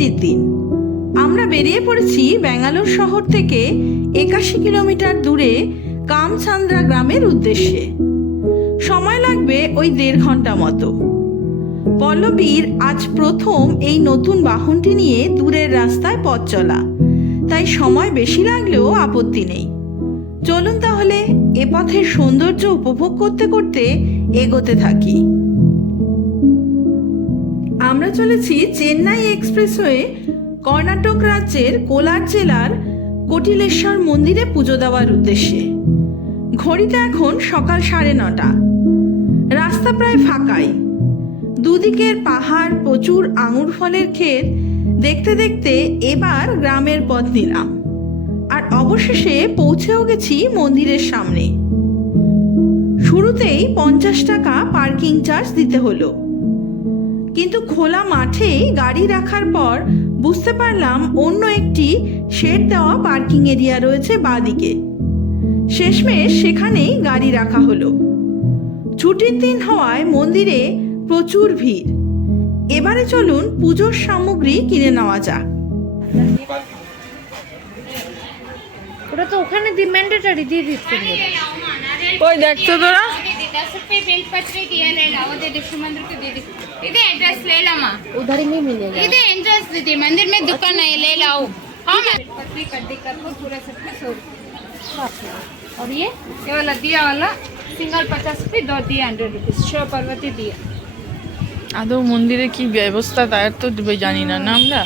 ছুটির দিন। আমরা বেরিয়ে পড়েছি ব্যাঙ্গালোর শহর থেকে একাশি কিলোমিটার দূরে কামসান্দ্রা গ্রামের উদ্দেশ্যে। সময় লাগবে ওই দেড় ঘণ্টা মতো। পল্লবীর আজ প্রথম এই নতুন বাহনটি নিয়ে দূরের রাস্তায় পথ চলা। তাই সময় বেশি লাগলেও আপত্তি নেই। চলুন তাহলে এ পথের সৌন্দর্য উপভোগ করতে করতে এগোতে থাকি। আমরা চলেছি চেন্নাই এক্সপ্রেসওয়ে কর্ণাটক রাজ্যের কোলার জেলার কটিলেশ্বর মন্দিরে পুজো দেওয়ার উদ্দেশ্যে। ঘড়িতে এখন সকাল সাড়ে নটা। রাস্তা প্রায় ফাঁকাই। দুদিকের পাহাড়, প্রচুর আঙুর ফলের ক্ষেত, দেখতে দেখতে এবার গ্রামের পথ নিলাম। আর অবশেষে পৌঁছেও গেছি মন্দিরের সামনে। শুরুতেই পঞ্চাশ টাকা পার্কিং চার্জ দিতে হলো। কিন্তু খোলা মাঠেই গাড়ি রাখার পর বুঝতে পারলাম অন্য একটি শেড দেওয়া পার্কিং এরিয়া রয়েছে বাদিকে শেষমেশ সেখানেই গাড়ি রাখা হলো ছুটির দিন হওয়ায় মন্দিরে প্রচুর ভিড় এবারে চলুন পুজোর সামগ্রী কিনে নেওয়া যাক ওটা তো ওখানে দি ম্যান্ডেটারি দিয়ে দিচ্ছে ওই দেখতো তোরা दस रुपये बेलपत्री दिया ले लाओ दे दे शिव मंदिर को दे दे दीदी एड्रेस ले ला माँ उधर ही नहीं मिलेगा दीदी एड्रेस दीदी मंदिर में दुकान है ले लाओ हाँ मैं बेलपत्री कड्डी कर को पूरा सब का सौ रुपये। और ये ये वाला दिया वाला सिंगल पचास रुपये दो दिया हंड्रेड रुपीज शिव पार्वती दिया আদৌ মন্দিরে কি ব্যবস্থা তার তো জানি না না আমরা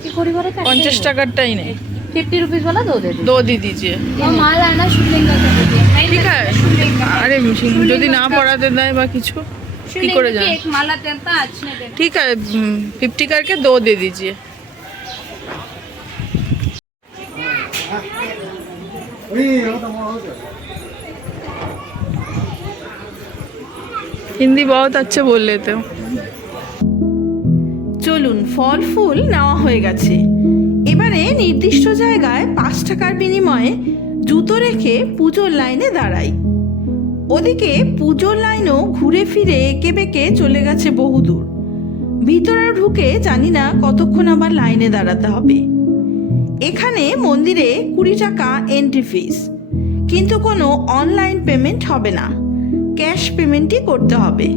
কি করি বলে পঞ্চাশ টাকারটাই নেই फिफ्टी रुपीज वाला दो दे दो দো দি দিজিয়ে वो माल आना शिवलिंग का कर दिया नहीं ঠিক लगता আছে शिवलिंग का আরে যদি না পড়াতে দেয় বা কিছু কি शिवलिंग করে की জান एक माला देता आज नहीं देता ठीक है फिफ्टी करके दो दे दीजिए हिंदी बहुत अच्छे बोल लेते हो চলুন ফল ফুল নেওয়া হয়ে গেছে এবারে নির্দিষ্ট জায়গায় পাঁচ টাকার বিনিময়ে জুতো রেখে পুজোর লাইনে দাঁড়াই ওদিকে পুজোর লাইনও ঘুরে ফিরে এঁকে বেঁকে চলে গেছে বহুদূর। ভিতরে ঢুকে জানি না কতক্ষণ আবার লাইনে দাঁড়াতে হবে। এখানে মন্দিরে কুড়ি টাকা এন্ট্রি ফিস কিন্তু কোনো অনলাইন পেমেন্ট হবে না। ক্যাশ পেমেন্টই করতে হবে।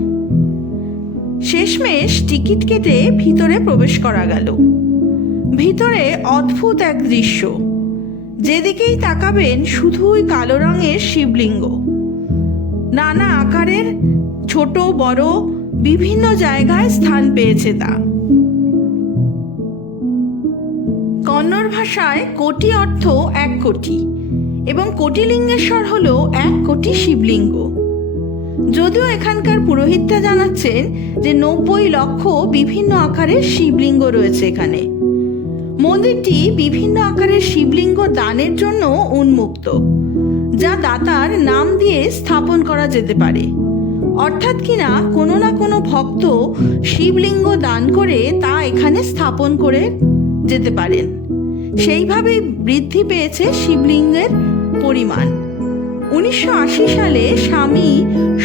শেষমেশ টিকিট কেটে ভিতরে প্রবেশ করা গেল। ভিতরে অদ্ভুত এক দৃশ্য। যেদিকেই তাকাবেন শুধুই কালো রঙের শিবলিঙ্গ। নানা আকারের ছোট, বড়, বিভিন্ন জায়গায় স্থান পেয়েছে তা। কন্নড় ভাষায় কোটি অর্থ এক কোটি এবং কোটিলিঙ্গেশ্বর হল এক কোটি শিবলিঙ্গ। যদিও এখানকার পুরোহিতরা জানাচ্ছেন যে নব্বই লক্ষ বিভিন্ন আকারের শিবলিঙ্গ রয়েছে এখানে। মন্দিরটি বিভিন্ন আকারের শিবলিঙ্গ দানের জন্য উন্মুক্ত, যা দাতার নাম দিয়ে স্থাপন করা যেতে পারে। অর্থাৎ কিনা কোনো না কোনো ভক্ত শিবলিঙ্গ দান করে তা এখানে স্থাপন করে যেতে পারেন। সেইভাবেই বৃদ্ধি পেয়েছে শিবলিঙ্গের পরিমাণ। উনিশশো আশি সালে স্বামী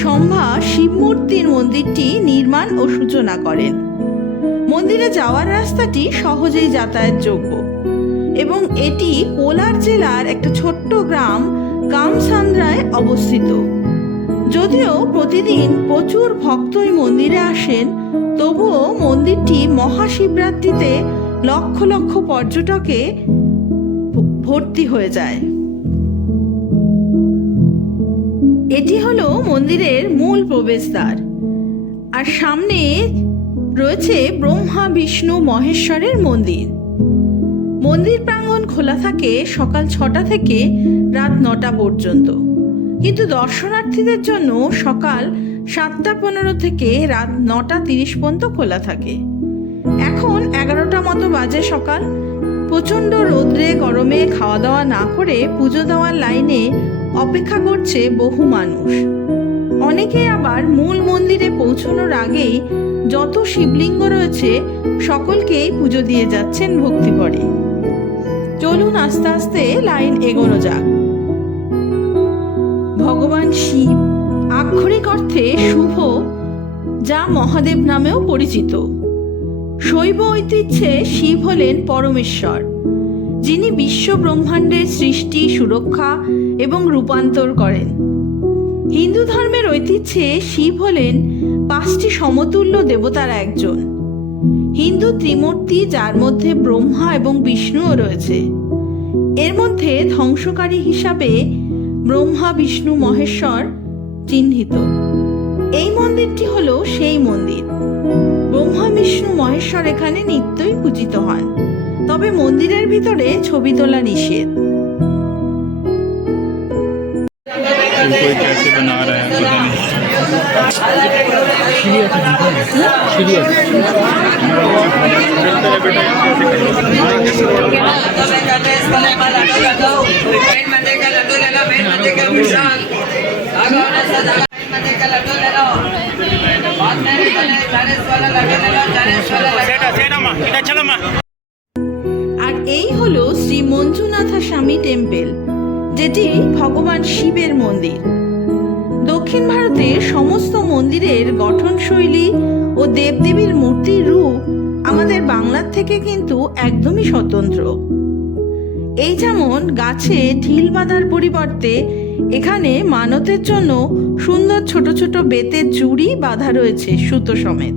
সম্ভা শিবমূর্তির মন্দিরটি নির্মাণ ও সূচনা করেন। মন্দিরে যাওয়ার রাস্তাটি সহজেই যাতায়াতযোগ্য এবং এটি কোলার জেলার একটা ছোট্ট গ্রাম কামসান্দ্রায় অবস্থিত। যদিও প্রতিদিন প্রচুর ভক্তই মন্দিরে আসেন, তবুও মন্দিরটি মহাশিবরাত্রিতে লক্ষ লক্ষ পর্যটকে ভর্তি হয়ে যায়। এটি হলো মন্দিরের মূল প্রবেশদ্বার। আর সামনে রয়েছে ব্রহ্মা, বিষ্ণু, মহেশ্বরের মন্দির। মন্দির প্রাঙ্গণ খোলা থাকে সকাল ছটা থেকে রাত নটা পর্যন্ত। কিন্তু দর্শনার্থীদের জন্য সকাল সাতটা পনেরো থেকে রাত নটা তিরিশ পর্যন্ত খোলা থাকে। এখন এগারোটা মতো বাজে সকাল। প্রচণ্ড রোদ্রে, গরমে খাওয়া দাওয়া না করে পুজো দেওয়ার লাইনে অপেক্ষা করছে বহু মানুষ। অনেকে আবার মূল মন্দিরে পৌঁছানোর আগেই যত শিবলিঙ্গ রয়েছে, সকলকেই পুজো দিয়ে যাচ্ছেন ভক্তি করে চলুন আস্তে আস্তে লাইন এগোনো যাক। শিব আক্ষরিক অর্থে শুভ, যা মহাদেব নামেও পরিচিত। শৈব ঐতিহ্যে শিব হলেন পরমেশ্বর, যিনি বিশ্ব ব্রহ্মাণ্ডের সৃষ্টি, সুরক্ষা এবং রূপান্তর করেন। হিন্দু ধর্মের ঐতিহ্যে শিব হলেন পাঁচটি সমতুল্য দেবতার একজন। হিন্দু ত্রিমূর্তি, যার মধ্যে ব্রহ্মা এবং বিষ্ণুও রয়েছে। এর মধ্যে ধ্বংসকারী হিসাবে ব্রহ্মা, বিষ্ণু, মহেশ্বর চিহ্নিত। এই মন্দিরটি হল সেই মন্দির। ব্রহ্মা, বিষ্ণু, মহেশ্বর এখানে নিত্যই পূজিত হন। তবে মন্দিরের ভিতরে ছবি তোলা নিষেধ। कोई कैसे बना रहा है पता नहीं আর এই হলো শ্রী মঞ্জুনাথা স্বামী টেম্পল যেটি ভগবান শিবের মন্দির। দক্ষিণ ভারতের সমস্ত মন্দিরের গঠনশৈলী ও দেবদেবীর মূর্তির রূপ আমাদের বাংলার থেকে কিন্তু একদমই স্বতন্ত্র। এই যেমন গাছে ঢিল বাঁধার পরিবর্তে এখানে মানতের জন্য সুন্দর ছোট ছোট বেতের চুড়ি বাঁধা রয়েছে সুতো সমেত।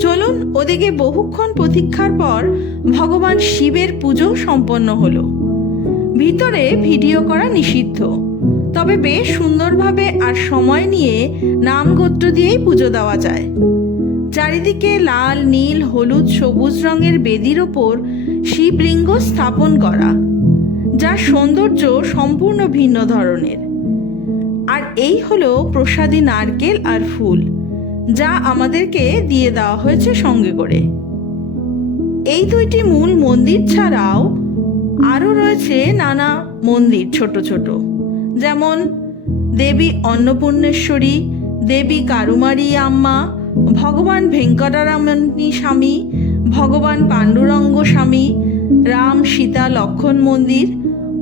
চলুন ওদিকে বহুক্ষণ প্রতীক্ষার পর ভগবান শিবের পুজো সম্পন্ন হলো। ভিতরে ভিডিও করা নিষিদ্ধ। তবে বেশ সুন্দরভাবে আর সময় নিয়ে নাম গোত্র দিয়েই পুজো দেওয়া যায়। চারিদিকে লাল, নীল, হলুদ, সবুজ রঙের বেদির ওপর শিবলিঙ্গ স্থাপন করা, যার সৌন্দর্য সম্পূর্ণ ভিন্ন ধরনের। আর এই হলো প্রসাদী নারকেল আর ফুল, যা আমাদেরকে দিয়ে দেওয়া হয়েছে সঙ্গে করে। এই দুইটি মূল মন্দির ছাড়াও আরও রয়েছে নানা মন্দির ছোট ছোট। যেমন দেবী অন্নপূর্ণেশ্বরী, দেবী কারুমারি আম্মা, ভগবান ভেঙ্কটারামণী স্বামী, ভগবান পাণ্ডুরঙ্গ স্বামী, রাম সীতা লক্ষণ মন্দির,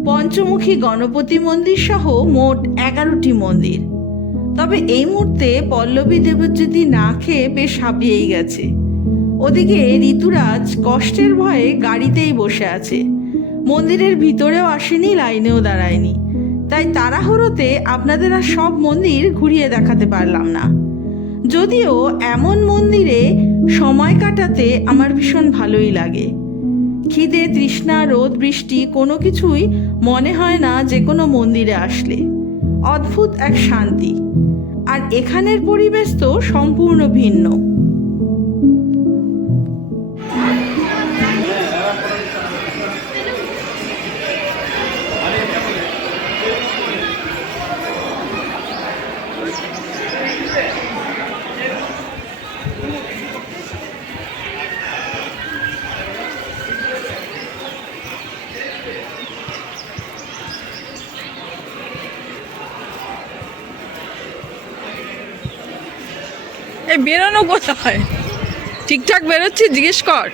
পঞ্চমুখী গণপতি মন্দির সহ মোট এগারোটি মন্দির। তবে এই মুহূর্তে পল্লবী দেবজ্যোতি না খেয়ে বেশ হাঁপিয়েই গেছে। ওদিকে ঋতুরাজ কষ্টের ভয়ে গাড়িতেই বসে আছে। মন্দিরের ভিতরেও আসেনি, লাইনেও দাঁড়ায়নি। তাই তাড়াহুড়োতে আপনাদের আর সব মন্দির ঘুরিয়ে দেখাতে পারলাম না। যদিও এমন মন্দিরে সময় কাটাতে আমার ভীষণ ভালোই লাগে। খিদে, তৃষ্ণা, রোদ, বৃষ্টি, কোনো কিছুই মনে হয় না যে কোনো মন্দিরে আসলে। অদ্ভুত এক শান্তি। আর এখানের পরিবেশ তো সম্পূর্ণ ভিন্ন। এই বেরোনো কোথায়? ঠিকঠাক বেরোচ্ছি জিজ্ঞেস কর।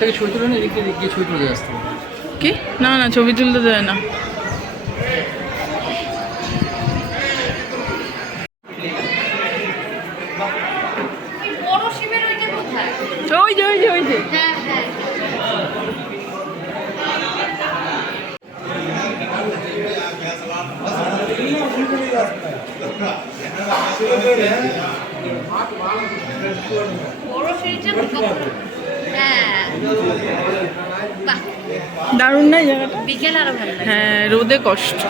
থেকে ছবি তুলে নিয়ে এদিক গিয়ে ছবি তুলে আসতে কি? না না ছবি তুলতে দেয় না। ওই যে ওই যে ওই যে। হ্যাঁ হ্যাঁ বড় সিঁড়িটা হ্যাঁ বাহ দারুণ না এই জায়গাটা? বিকেল আরও ভালো হ্যাঁ রোদে কষ্ট।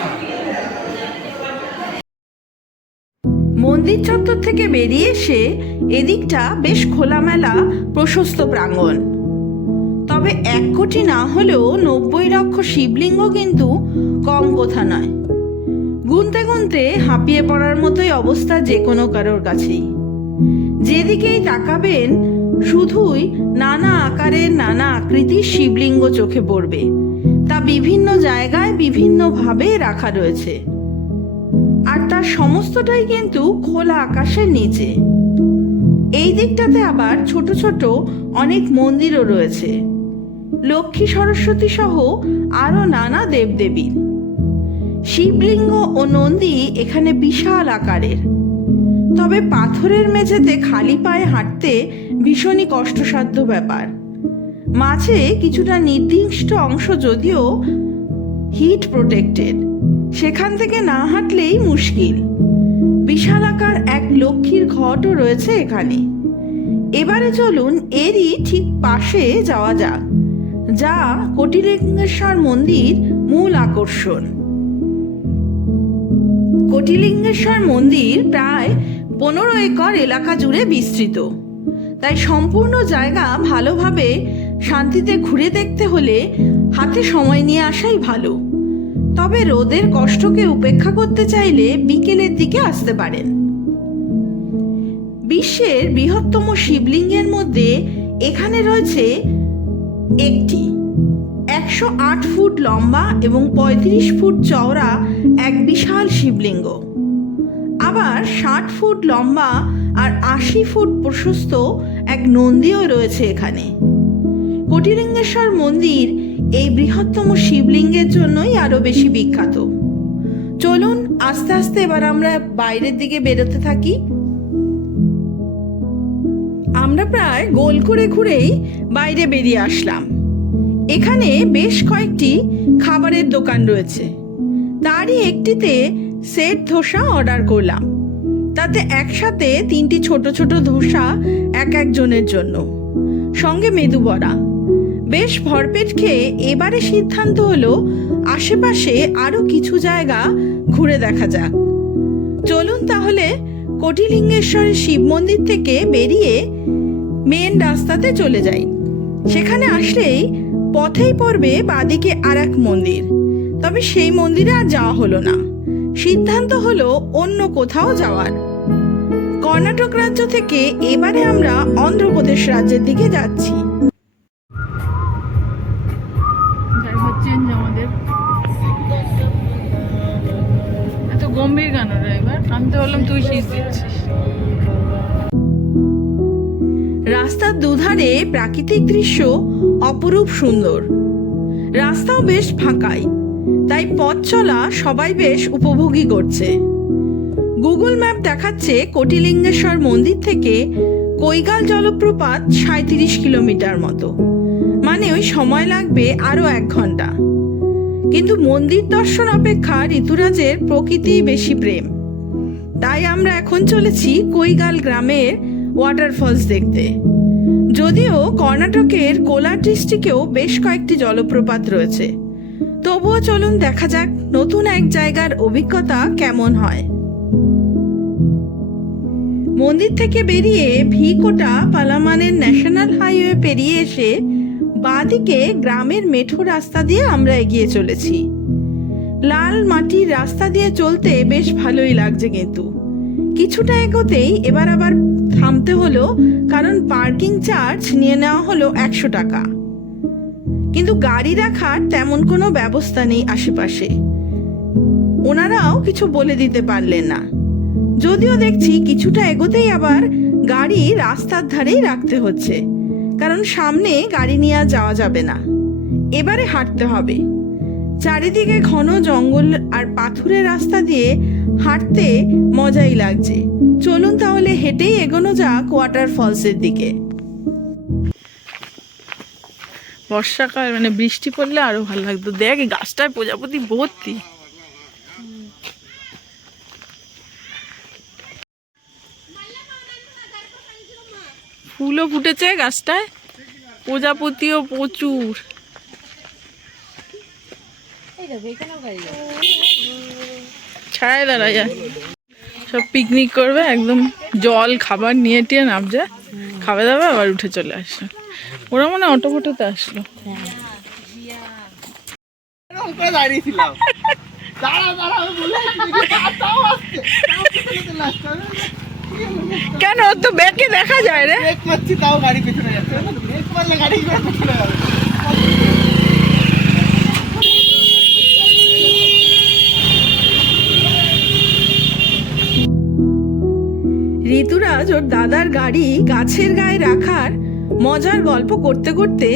মন্দির চত্বর থেকে বেরিয়ে এসে এদিকটা বেশ খোলামেলা প্রশস্ত প্রাঙ্গণ। তবে এক কোটি না হলেও নব্বই লক্ষ শিবলিঙ্গ কিন্তু কম কথা নয়। গুনতে গুনতে হাঁপিয়ে পড়ার মতোই অবস্থা যে কোনো কারোর কাছেই। যেদিকেই তাকাবেন, শুধুই নানা আকারের নানা আকৃতির শিবলিঙ্গ চোখে পড়বে। তা বিভিন্ন জায়গায় বিভিন্নভাবে রাখা রয়েছে। আর তার সমস্তটাই কিন্তু খোলা আকাশের নিচে। এই দিকটাতে আবার ছোট ছোট অনেক মন্দিরও রয়েছে। লক্ষ্মী সরস্বতী সহ আরও নানা দেবদেবীর শিবলিঙ্গ ও নন্দী এখানে বিশাল আকারের। তবে পাথরের মেঝেতে খালি পায়ে হাঁটতে ভীষণই কষ্টসাধ্য ব্যাপার। মাঝে কিছুটা নির্দিষ্ট অংশ যদিও হিট প্রোটেক্টেড। সেখান থেকে না হাঁটলেই মুশকিল। বিশালাকার এক লক্ষ্মীর ঘটও রয়েছে এখানে। এবারে চলুন এরই ঠিক পাশে যাওয়া যাক, যা কটিলিঙ্গেশ্বর মন্দির মূল আকর্ষণ। কোটিলিঙ্গেশ্বর মন্দির প্রায় পনেরো একর এলাকা জুড়ে বিস্তৃত। তাই সম্পূর্ণ জায়গা ভালোভাবে শান্তিতে ঘুরে দেখতে হলে হাতে সময় নিয়ে আসাই ভালো। তবে রোদের কষ্টকে উপেক্ষা করতে চাইলে বিকেলের দিকে আসতে পারেন। বিশ্বের বৃহত্তম শিবলিঙ্গের মধ্যে এখানে রয়েছে একটি। একশো আট ফুট লম্বা এবং পঁয়ত্রিশ ফুট চওড়া এক বিশাল শিবলিঙ্গ। আবার ষাট ফুট লম্বা আর আশি ফুট প্রশস্ত এক নন্দীও রয়েছে এখানে। কটিলিঙ্গেশ্বর মন্দির এই বৃহত্তম শিবলিঙ্গের জন্যই আরও বেশি বিখ্যাত। চলুন আস্তে আস্তে এবার আমরা বাইরের দিকে বেরোতে থাকি। আমরা প্রায় গোল করে ঘুরেই বাইরে বেরিয়ে আসলাম। এখানে বেশ কয়েকটি খাবারের দোকান রয়েছে। তারই একটিতে সেট ধোসা অর্ডার করলাম। তাতে একসাথে তিনটি ছোট ছোট ধোসা এক একজনের জন্য। সঙ্গে মেদু বড়া। বেশ ভরপেট খেয়ে এবারে সিদ্ধান্ত হলো, আশেপাশে আরও কিছু জায়গা ঘুরে দেখা যাক। চলুন তাহলে কোটিলিঙ্গেশ্বরের শিব মন্দির থেকে বেরিয়ে মেন রাস্তাতে চলে যাই। সেখানে আসলেই পথেই পড়বে বাদিকে আর এক মন্দির। তবে সেই মন্দিরে আর যাওয়া হলো না। সিদ্ধান্ত হলো অন্য কোথাও যাওয়ার। কর্ণাটক রাজ্য থেকে এবারে আমরা অন্ধ্রপ্রদেশ রাজ্যের দিকে যাচ্ছি। এত গম্ভীর কেন ড্রাইভার আমি তো বললাম তুই দিচ্ছিস। রাস্তার দুধারে প্রাকৃতিক দৃশ্য অপরূপ সুন্দর। রাস্তাও বেশ ফাঁকাই, তাই পথ চলা সবাই বেশ উপভোগী করছে। গুগল ম্যাপ দেখাচ্ছে কোটিলিঙ্গেশ্বর মন্দির থেকে কৈগাল জলপ্রপাত সাঁত্রিশ কিলোমিটার মতো। মানে ওই সময় লাগবে আরও এক ঘণ্টা। কিন্তু মন্দির দর্শন অপেক্ষা ঋতুরাজের প্রকৃতি বেশি প্রেম। তাই আমরা এখন চলেছি কৈগাল গ্রামের ওয়াটারফলস দেখতে। যদিও কর্ণাটকের কোলার ডিস্ট্রিক্টেও বেশ কয়েকটি জলপ্রপাত রয়েছে। তবুও চলুন দেখা যাক নতুন এক জায়গার অভিজ্ঞতা কেমন হয়। মন্দির থেকে বেরিয়ে ভিকোটা পালামানের ন্যাশনাল হাইওয়ে পেরিয়ে এসে বাঁদিকে গ্রামের মেঠো রাস্তা দিয়ে আমরা এগিয়ে চলেছি। লাল মাটির রাস্তা দিয়ে চলতে বেশ ভালোই লাগছে কিন্তু। কিছুটা এগোতেই এবার আবার থামতে হলো, কারণ পার্কিং চার্জ নিয়ে নেওয়া হলো একশো টাকা। কিন্তু গাড়ি রাখার তেমন কোনো ব্যবস্থা নেই আশেপাশে। ওনারাও কিছু বলে দিতে পারলেন না। যদিও দেখছি কিছুটা এগোতেই আবার গাড়ি রাস্তার ধারেই রাখতে হচ্ছে, কারণ সামনে গাড়ি নিয়ে যাওয়া যাবে না। এবারে হাঁটতে হবে। চারিদিকে ঘন জঙ্গল আর পাথুরে রাস্তা দিয়ে হাঁটতে মজাই লাগছে। চলুন তাহলে হেঁটেই এগোনো যাক ওয়াটার ফলসের দিকে। বর্ষাকাল মানে বৃষ্টি পড়লে আরও ভালো লাগতো। দেখ গাছটায় প্রজাপতি ভর্তি। ফুলও ফুটেছে গাছটায়। প্রজাপতিও প্রচুর। ছায় দাঁড়া যায়। সব পিকনিক করবে, একদম জল, খাবার নিয়ে টিয়ে নামছে। খাবে দাওয়া আবার উঠে চলে আসলো। ওরা মানে অটো ফটোতে আসলো। কেন? তো ব্যাকে দেখা যায় রে। তাও গাড়ি পেছনে যাচ্ছে। গাড়ি পেছনে ঋতুরাজ ওর দাদার গাড়ি গাছের গায়ে রাখার মজার গল্প করতে করতে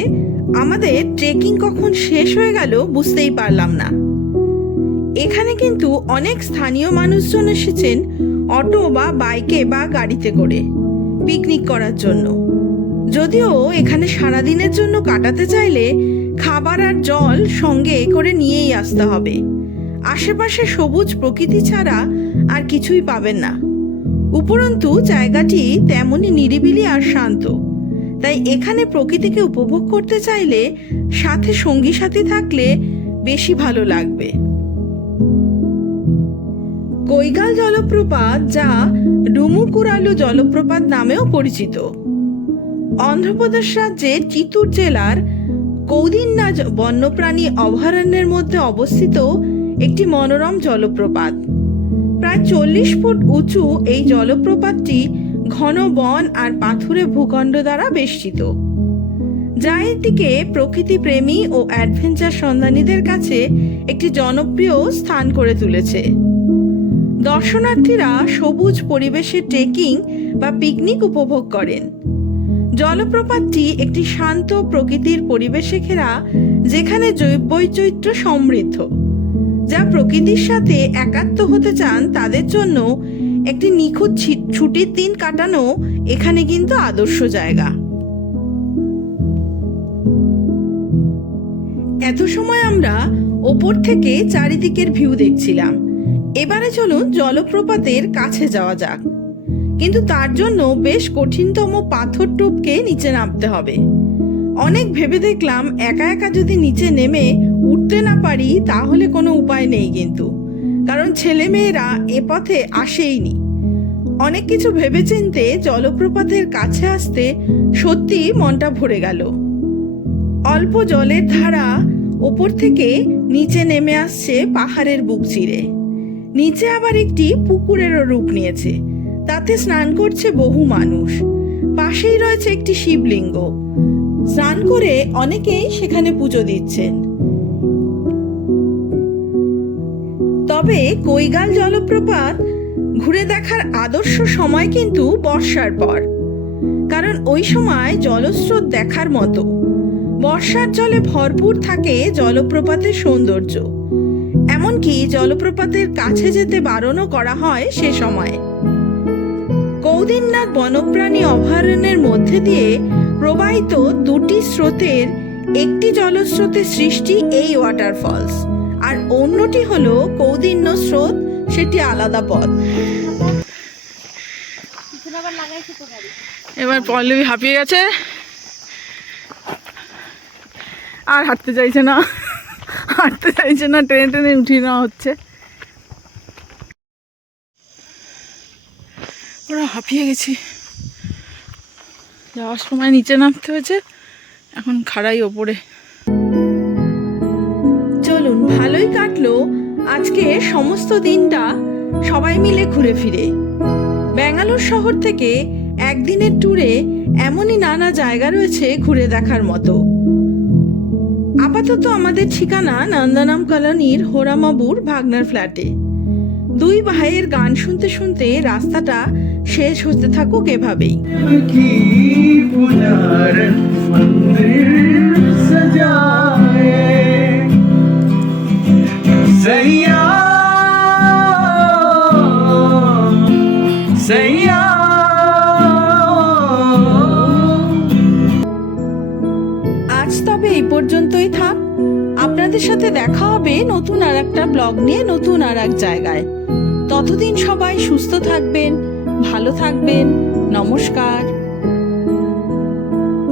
আমাদের ট্রেকিং কখন শেষ হয়ে গেল বুঝতেই পারলাম না। এখানে কিন্তু অনেক স্থানীয় মানুষজন এসেছেন অটো বা বাইকে বা গাড়িতে করে পিকনিক করার জন্য। যদিও এখানে সারাদিনের জন্য কাটাতে চাইলে খাবার আর জল সঙ্গে করে নিয়েই আসতে হবে। আশেপাশে সবুজ প্রকৃতি ছাড়া আর কিছুই পাবেন না। উপরন্তু জায়গাটি তেমনই নিরিবিলি আর শান্ত। তাই এখানে প্রকৃতিকে উপভোগ করতে চাইলে সাথে সঙ্গী সাথী থাকলে বেশি ভালো লাগবে। কৈগাল জলপ্রপাত যা ডুমুকুরালু জলপ্রপাত নামেও পরিচিত। অন্ধ্রপ্রদেশ রাজ্যের চিতুর জেলার কৌদিন্না বন্যপ্রাণী অভয়ারণ্যের মধ্যে অবস্থিত একটি মনোরম জলপ্রপাত। প্রায় চল্লিশ ফুট উঁচু এই জলপ্রপাতটি ঘন বন আর পাথুরে ভূখণ্ড দ্বারা বেষ্টিত। যা এটিকে প্রকৃতি প্রেমী ও অ্যাডভেঞ্চার সন্ধানীদের কাছে একটি জনপ্রিয় স্থান করে তুলেছে। দর্শনার্থীরা সবুজ পরিবেশে ট্রেকিং বা পিকনিক উপভোগ করেন। জলপ্রপাতটি একটি শান্ত প্রকৃতির পরিবেশে ঘেরা, যেখানে জৈববৈচিত্র্য সমৃদ্ধ। যা প্রকৃতির সাথে একাত্ম হতে চান তাদের জন্য একটি নিখুঁত ছুটির দিন কাটানো এখানে কিন্তু আদর্শ জায়গা। এত সময় আমরা ওপর থেকে চারিদিকের ভিউ দেখছিলাম। এবারে চলুন জলপ্রপাতের কাছে যাওয়া যাক। কিন্তু তার জন্য বেশ কঠিনতম পাথর টুপকে নিচে নামতে হবে। অনেক ভেবে দেখলাম একা একা যদি নিচে নেমে উঠতে না পারি, তাহলে কোনো উপায় নেই কিন্তু। কারণ ছেলেমেয়েরা এ পথে আসেইনি। অনেক কিছু ভেবেচিন্তে জলপ্রপাতের কাছে আসতে সত্যি মনটা ভরে গেল। অল্প জলের ধারা ওপর থেকে নিচে নেমে আসছে পাহাড়ের বুক চিরে। নিচে আবার একটি পুকুরেরও রূপ নিয়েছে। তাতে স্নান করছে বহু মানুষ। পাশেই রয়েছে একটি শিবলিঙ্গ। স্নান করে অনেকেই সেখানে পুজো দিচ্ছেন। তবে কৈগাল জলপ্রপাত ঘুরে দেখার আদর্শ সময় কিন্তু বর্ষার পর। কারণ ওই সময় জলস্রোত দেখার মতো। বর্ষার জলে ভরপুর থাকে জলপ্রপাতের সৌন্দর্য। এমনকি জলপ্রপাতের কাছে যেতে বারণও করা হয় সে সময়। কৌদিননাথ বনপ্রাণী অভয়ারণ্যের মধ্যে দিয়ে প্রবাহিত দুটি স্রোতের একটি জলস্রোতের সৃষ্টি এই ওয়াটারফলস। আর অন্যটি হলো কৌদিন্য স্রোত, সেটি আলাদা পথ। এবার পল্লবী হাঁপিয়ে গেছে। আর হাঁটতে চাইছে না। হাঁটতে চাইছে না, টেনে টেনে উঠিয়ে নেওয়া হচ্ছে। ওরা হাঁপিয়ে গেছি। যাওয়ার সময় নিচে নামতে হয়েছে। এখন খাড়াই ওপরে। ভালোই কাটলো। আজকে সমস্ত দিনটা সবাই মিলে ঘুরে ফিরে। ব্যাঙ্গালোর শহর থেকে একদিনের ট্যুরে এমনই নানা জায়গা রয়েছে ঘুরে দেখার মতো। আপাতত আমাদের ঠিকানা নন্দনাম কলোনির হোরামাবুর ভাগনার ফ্ল্যাটে। দুই ভাইয়ের গান শুনতে শুনতে রাস্তাটা শেষ হতে থাকুক এভাবেই। মন্দির সজায়। Señor, Señor. আজ তবে এই পর্যন্তই থাক। আপনাদের সাথে দেখা হবে নতুন আর একটা ব্লগ নিয়ে নতুন আর এক জায়গায়। ততদিন সবাই সুস্থ থাকবেন ভালো থাকবেন। নমস্কার।